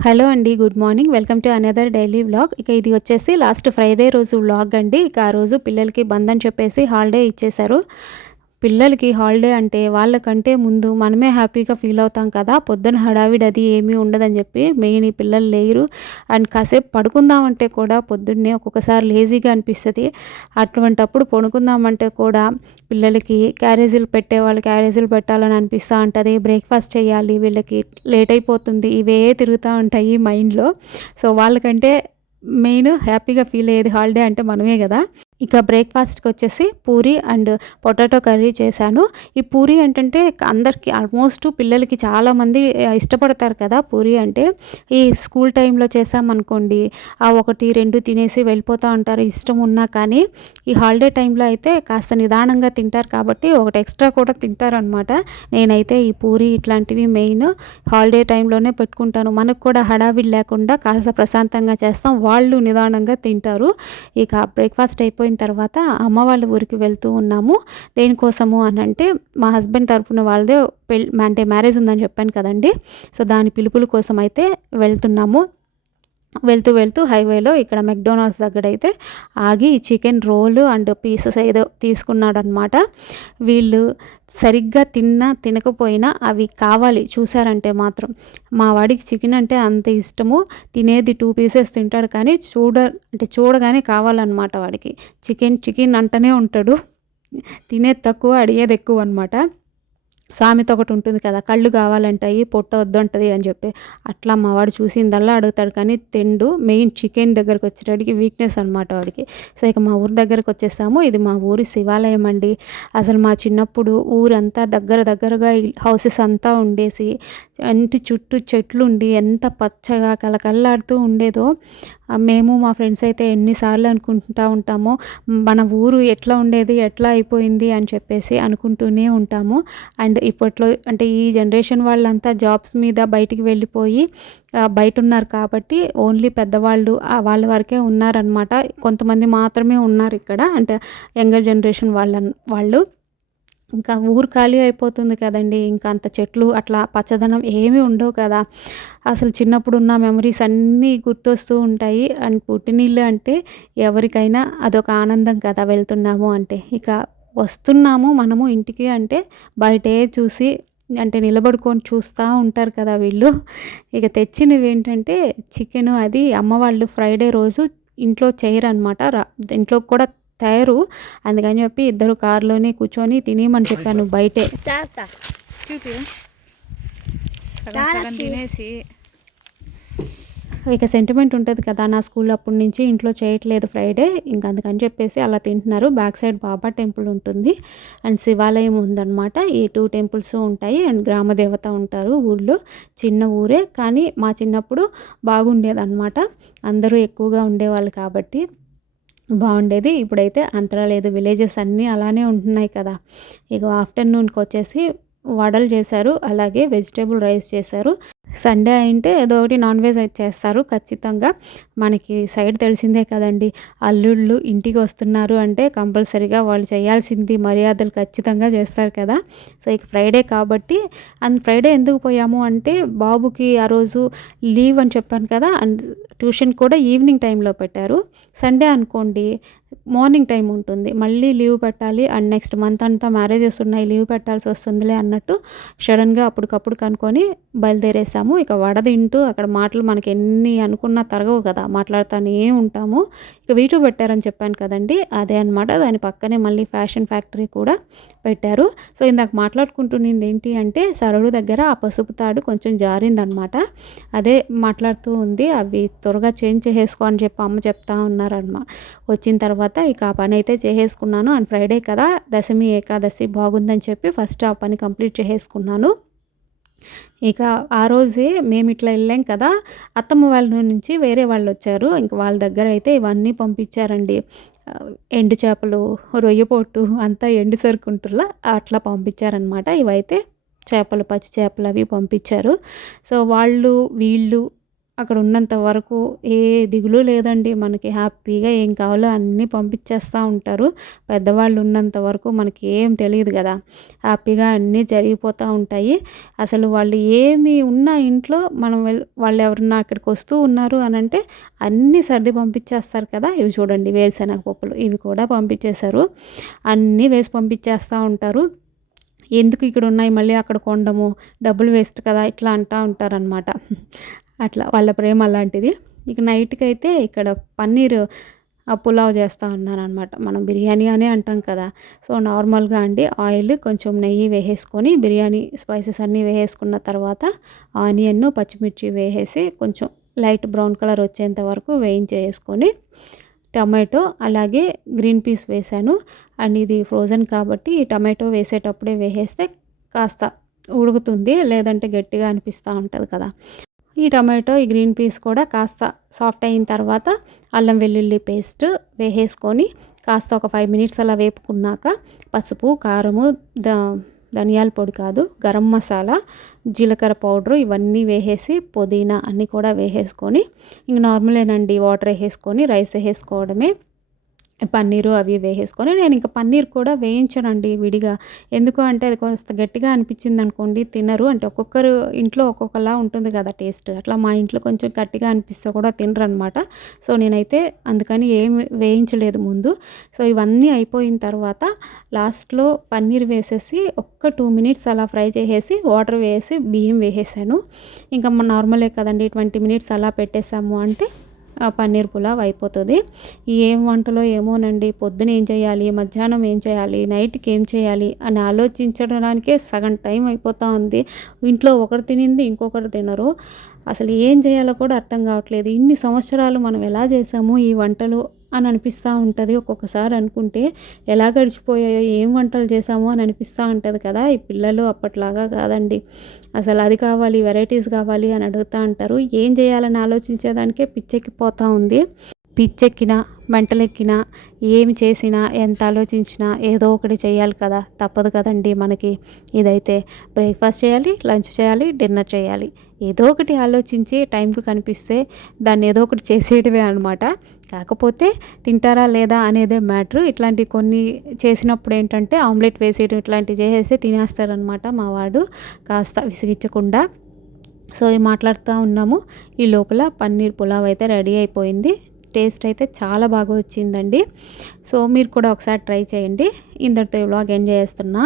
Hello అండి. Good morning. Welcome to another daily vlog. ఇక ఇది వచ్చేసి లాస్ట్ ఫ్రైడే రోజు వ్లాగ్ అండి. ఇక ఆ రోజు పిల్లలకి బంద్ అని చెప్పేసి హాలిడే ఇచ్చేశారు. పిల్లలకి హాలిడే అంటే వాళ్ళకంటే ముందు మనమే హ్యాపీగా ఫీల్ అవుతాం కదా! పొద్దున హడావిడి అది ఏమీ ఉండదని చెప్పి మెయిన్ ఈ పిల్లలు లేయరు. అండ్ కాసేపు పడుకుందామంటే కూడా పొద్దున్నే ఒక్కొక్కసారి లేజీగా అనిపిస్తది. అటువంటప్పుడు పడుకుందామంటే కూడా పిల్లలకి క్యారేజీలు పెట్టేవాళ్ళు క్యారేజీలు పెట్టాలని అనిపిస్తా ఉంటది. బ్రేక్‌ఫాస్ట్ చేయాలి వీళ్ళకి లేట్ అయిపోతుంది. ఇవే తిరుగుతా ఉంటాయి మైండ్‌లో. సో, వాళ్ళకంటే మెయిన్ హ్యాపీగా ఫీల్ అయ్యేది హాలిడే అంటే మనమే గదా! ఇక బ్రేక్‌ఫాస్ట్‌కొచ్చేసి పూరి అండ్ పొటాటో కర్రీ చేశాను. ఈ పూరి ఏంటంటే అందరికి ఆల్మోస్ట్ పిల్లలకి చాలామంది ఇష్టపడతారు కదా! పూరి అంటే. ఈ స్కూల్ టైమ్‌లో చేశామనుకోండి, ఆ 1, 2 తినేసి వెళ్ళిపోతా ఉంటారు ఇష్టం ఉన్నా కానీ. ఈ హాలిడే టైమ్‌లో అయితే కాస్త నిదానంగా తింటారు కాబట్టి ఒకటి ఎక్స్‌ట్రా కూడా తింటారనమాట. నేనైతే ఈ పూరి ఇట్లాంటివి మెయిన్ హాలిడే టైమ్‌లోనే పెట్టుకుంటాను. మనకు కూడా హడావిడి లేకుండా కాస్త ప్రశాంతంగా చేస్తాం. వాళ్ళు నిదానంగా తింటారు. ఇక బ్రేక్‌ఫాస్ట్ అయిపోయిన తర్వాత అమ్మ వాళ్ళ ఊరికి వెళ్తూ ఉన్నాము. దేనికోసము అనంటే మా హస్బెండ్ తరపున వాళ్ళదే అంటే మ్యారేజ్ ఉందని చెప్పాను కదండీ! సో, దాని పిలుపుల కోసం అయితే వెళ్తున్నాము. వెళ్తూ హైవేలో ఇక్కడ మెక్‌డొనాల్డ్స్ దగ్గరైతే ఆగి ఈ చికెన్ రోలు అండ్ పీసెస్ ఏదో తీసుకున్నాడనమాట. వీళ్ళు సరిగ్గా తిన్నా, తినకపోయినా అవి కావాలి చూసారంటే మాత్రం. మా వాడికి చికెన్ అంటే అంత ఇష్టము. తినేది 2 పీసెస్ తింటాడు కానీ అంటే చూడగానే కావాలనమాట వాడికి. చికెన్ అంటనే ఉంటాడు. తినేది తక్కువ, అడిగేది ఎక్కువనమాట. సామెత ఒకటుంటుంది కదా! కళ్ళు గావాలంటాయి, పొట్ట వద్దంటది అని జెప్పి. అట్లా మా వాడు చూసిందల్లా అడుగుతాడు కానీ తినడు. మెయిన్ చికెన్ దగ్గరకొచ్చేటడికి వీక్‌నెస్ అనమాట వాడికి. సో, ఇక మా ఊరు దగ్గరకొచ్చేసాము. ఇది మా ఊరి శివాలయం అండి. అసలు మా చిన్నప్పుడు ఊరంతా దగ్గరగా హౌసెస్ అంతా ఉండేసి, ఇంటి చుట్టూ చెట్లుండి ఎంత పచ్చగా కలకల్లాడుతూ ఉండేదో. మేము మా ఫ్రెండ్స్ అయితే ఎన్ని సార్లు అనుకుంటా ఉంటామో, మన ఊరు ఎట్లా ఉండేది, ఎట్లా అయిపోయింది అని చెప్పేసి అనుకుంటూనే ఉంటాము. అండ్ ఇప్పట్లో అంటే ఈ జనరేషన్ వాళ్ళంతా జాబ్స్ మీద బయటికి వెళ్ళిపోయి బయటున్నారు కాబట్టి ఓన్లీ పెద్దవాళ్ళు వాళ్ళ వరకే ఉన్నారనమాట. కొంతమంది మాత్రమే ఉన్నారిక్కడ. అంటే యంగర్ జనరేషన్ వాళ్ళు. ఇంకా ఊరు ఖాళీ అయిపోతుంది కదండీ! ఇంకా అంత చెట్లు అట్లా పచ్చదనం ఏమీ ఉండవు కదా! అసలు చిన్నప్పుడున్న మెమరీస్ అన్నీ గుర్తొస్తూ ఉంటాయి. అండ్ పుట్టినిల్లు అంటే ఎవరికైనా అదొక ఆనందం కదా! వెళ్తున్నాము అంటే. ఇక వస్తున్నాము మనము ఇంటికి అంటే బయటే చూసి అంటే నిలబడుకొని చూస్తా ఉంటారు కదా వీళ్ళు. ఇక తెచ్చినవేంటంటే చికెను అది అమ్మ వాళ్ళు ఫ్రైడే రోజు ఇంట్లో చేయరనమాట. ఇంట్లో కూడా తేరు. అందుకని చెప్పి ఇద్దరు కారులోనే కూర్చొని తినేయమని చెప్పాను బయటే. చేస్తా చూపి సగం సగం తినేసి ఇక సెంటిమెంట్ ఉంటది కదా! నా స్కూల్ అప్పటి నుంచి ఇంట్లో చేయట్లేదు ఫ్రైడే. ఇంక అందుకని చెప్పేసి అలా తింటున్నారు. బ్యాక్ సైడ్ బాబా టెంపుల్ ఉంటుంది. అండ్ శివాలయం ఉందనమాట. ఈ 2 టెంపుల్స్ ఉంటాయి. అండ్ గ్రామ దేవత ఉంటారు ఊర్లో. చిన్న ఊరే కానీ మా చిన్నప్పుడు బాగుండేదనమాట. అందరూ ఎక్కువగా ఉండేవాళ్ళు కాబట్టి బావుండేది. ఇప్పుడైతే అంతలా లేదు. విలేజెస్ అన్నీ అలానే ఉంటున్నాయి కదా! ఇగ ఆఫ్టర్‌నూన్‌కొచ్చేసి వడలు చేశారు. అలాగే వెజిటబుల్ రైస్ చేశారు. సండే అయింటే ఏదో ఒకటి నాన్ వెజ్ అయితే చేస్తారు ఖచ్చితంగా. మనకి సైడ్ తెలిసిందే కదండీ! అల్లుళ్ళు ఇంటికి వస్తున్నారు అంటే కంపల్సరీగా వాళ్ళు చేయాల్సింది మర్యాదలు ఖచ్చితంగా చేస్తారు కదా! సో, ఇక ఫ్రైడే కాబట్టి అండ్ ఫ్రైడే ఎందుకు పోయాము అంటే బాబుకి ఆ రోజు లీవ్ అని చెప్పాను కదా! అండ్ ట్యూషన్ కూడా ఈవినింగ్ టైంలో పెట్టారు. సండే అనుకోండి మార్నింగ్ టైం ఉంటుంది. మళ్ళీ లీవ్ పెట్టాలి అండ్ నెక్స్ట్ మంత్ అంతా మ్యారేజెస్ ఉన్నాయి. లీవ్ పెట్టాల్సి వస్తుందిలే అన్నట్టు సడెన్‌గా అప్పటికప్పుడు కనుక్కొని బయలుదేరేసాము. ఇక వడ తింటూ అక్కడ మాటలు మనకి ఎన్ని అనుకున్నా తరగవు కదా! మాట్లాడుతానే ఉంటాము. ఇక వీటూ పెట్టారని చెప్పాను కదండీ! అదే అనమాట. దాని పక్కనే మళ్ళీ ఫ్యాషన్ ఫ్యాక్టరీ కూడా పెట్టారు. సో, ఇందాక మాట్లాడుకుంటునింది ఏంటి అంటే సరడు దగ్గర ఆ పసుపు తాడు కొంచెం జారిందనమాట. అదే మాట్లాడుతూ ఉంది. అవి త్వరగా చేంజ్ చేసేసుకో అని చెప్పి అమ్మ చెప్తా ఉన్నారనమాట. వచ్చిన తర్వాత ఇక ఆ పనైతే చేసేసుకున్నాను. అండ్ ఫ్రైడే కదా! దశమి, ఏకాదశి బాగుందని చెప్పి ఫస్ట్ ఆ పని కంప్లీట్ చేసేసుకున్నాను. ఇక ఆ రోజే మేమిట్లా ఎళ్ళాం కదా! అత్తమ్మ వాళ్ళ నుంచి వేరే వాళ్ళొచ్చారు. ఇంక వాళ్ళ దగ్గరైతే ఇవన్నీ పంపించారండి. ఎండు చేపలు, రొయ్య పొట్టు అంతా ఎండు సరుకుంటుల్లా అట్లా పంపించారనమాట. ఇవైతే చేపలు, పచ్చి చేపలవి పంపించారు. సో, వీళ్ళు అక్కడ ఉన్నంత వరకు ఏ దిగులు లేదండి. మనకి హ్యాపీగా ఏం కావాలో అన్నీ పంపించేస్తూ ఉంటారు. పెద్దవాళ్ళు ఉన్నంత వరకు మనకి ఏం తెలీదు గదా! హ్యాపీగా అన్నీ జరిగిపోతూ ఉంటాయి. అసలు వాళ్ళు ఏమి ఉన్నా ఇంట్లో మనం వాళ్ళు ఎవరన్నా అక్కడికి వస్తూ ఉన్నారు అనంటే అన్నీ సర్ది పంపించేస్తారు కదా! ఇవి చూడండి వేరుశనగ పప్పులు ఇవి కూడా పంపించేశారు. అన్నీ వేసి పంపించేస్తూ ఉంటారు. ఎందుకు ఇక్కడ ఉన్నాయి మళ్ళీ అక్కడ కొనడము, డబ్బులు వేస్ట్ కదా! ఇట్లా అంటా ఉంటారనమాట. అట్లా వాళ్ళ ప్రేమ అలాంటిది. ఇక నైట్‌కైతే ఇక్కడ పన్నీర్ పులావ్ చేస్తా ఉన్నాననమాట. మనం బిర్యానీ అనే అంటాం కదా! సో, నార్మల్‌గా అండి ఆయిల్ కొంచెం నెయ్యి వేసేసుకొని బిర్యానీ స్పైసెస్ అన్నీ వేసేసుకున్న తర్వాత ఆనియన్, పచ్చిమిర్చి వేసేసి కొంచెం లైట్ బ్రౌన్ కలర్ వచ్చేంత వరకు వేయించేసుకొని టమాటో అలాగే గ్రీన్ పీస్ వేశాను. అండ్ ఇది ఫ్రోజన్ కాబట్టి ఈ టమాటో వేసేటప్పుడే వేసేస్తే కాస్త ఉడుకుతుంది. లేదంటే గట్టిగా అనిపిస్తూ ఉంటది కదా! ఈ టమాటో, ఈ గ్రీన్ పీస్ కూడా కాస్త సాఫ్ట్ అయిన తర్వాత అల్లం వెల్లుల్లి పేస్ట్ వేసేసుకొని కాస్త ఒక 5 మినిట్స్ అలా వేపుకున్నాక పసుపు, కారము, ధనియాల పొడి కాదు గరం మసాలా, జీలకర్ర పౌడరు ఇవన్నీ వేసేసి పుదీనా అన్నీ కూడా వేసేసుకొని ఇంక నార్మలేనండి వాటర్ వేసేసుకొని రైస్ వేసేసుకోవడమే. పన్నీరు అవి వేసేసుకొని నేను ఇంకా పన్నీర్ కూడా వేయించనండి విడిగా. ఎందుకు అంటే అది కాస్త గట్టిగా అనిపించిందనుకోండి తినరు. అంటే ఒక్కొక్కరు ఇంట్లో ఒక్కొక్కలా ఉంటుంది కదా టేస్ట్. అట్లా మా ఇంట్లో కొంచెం గట్టిగా అనిపిస్తే కూడా తినరనమాట. సో, నేనైతే అందుకని ఏమి వేయించలేదు ముందు. సో, ఇవన్నీ అయిపోయిన తర్వాత లాస్ట్‌లో పన్నీర్ వేసేసి ఒక్క 2 మినిట్స్ అలా ఫ్రై చేసేసి వాటర్ వేసి బియ్యం వేసేసాను. ఇంకా నార్మలే కదండీ 20 మినిట్స్ అలా పెట్టేసాము అంటే పన్నీర్ పులావ్ అయిపోతది. ఏం వంటలో ఏమోనండి పొద్దున ఏం చేయాలి, మధ్యాహ్నం ఏం చేయాలి, నైట్‌కి ఏం చేయాలి అని ఆలోచించడానికే సగం టైం అయిపోతా ఉంది. ఇంట్లో ఒకరు తినింది ఇంకొకరు తినరు. అసలు ఏం చేయాలో కూడా అర్థం కావట్లేదు. ఇన్ని సంవత్సరాలు మనం ఎలా చేసాము ఈ వంటలు అని అనిపిస్తూ ఉంటది. ఒక్కొక్కసారి అనుకుంటే ఎలా గడిచిపోయాయో, ఏం వంటలు చేసామో అని అనిపిస్తూ ఉంటది కదా! ఈ పిల్లలు అప్పట్లాగా కాదండి. అసలు అది కావాలి, వెరైటీస్ కావాలి అని అడుగుతూ ఉంటారు. ఏం చేయాలని ఆలోచించేదానికే పిచ్చెక్కిపోతూ ఉంది. పిచ్చెక్కినా, మెంటలెక్కినా, ఏమి చేసినా, ఎంత ఆలోచించినా ఏదో ఒకటి చేయాలి కదా! తప్పదు కదండీ మనకి. ఇదైతే బ్రేక్‌ఫాస్ట్ చేయాలి, లంచ్ చేయాలి, డిన్నర్ చేయాలి. ఏదో ఒకటి ఆలోచించి టైంకి కనిపిస్తే దాన్ని ఏదో ఒకటి చేసేయడమే అనమాట. కాకపోతే తింటారా లేదా అనేదే మ్యాటరు. ఇట్లాంటివి కొన్ని చేసినప్పుడు ఏంటంటే ఆమ్లెట్ వేసేయడం ఇట్లాంటివి చేసేస్తే తినేస్తారనమాట మా వాడు కాస్త విసిగించకుండా. సో, మాట్లాడుతూ ఉన్నాము. ఈ లోపల పన్నీర్ పులావ్ అయితే రెడీ అయిపోయింది. టేస్ట్ అయితే చాలా బాగా వచ్చిందండి. సో, మీరు కూడా ఒకసారి ట్రై చేయండి. ఇంతటితో ఈ వ్లాగ్ ఎండ్ చేస్తున్నా.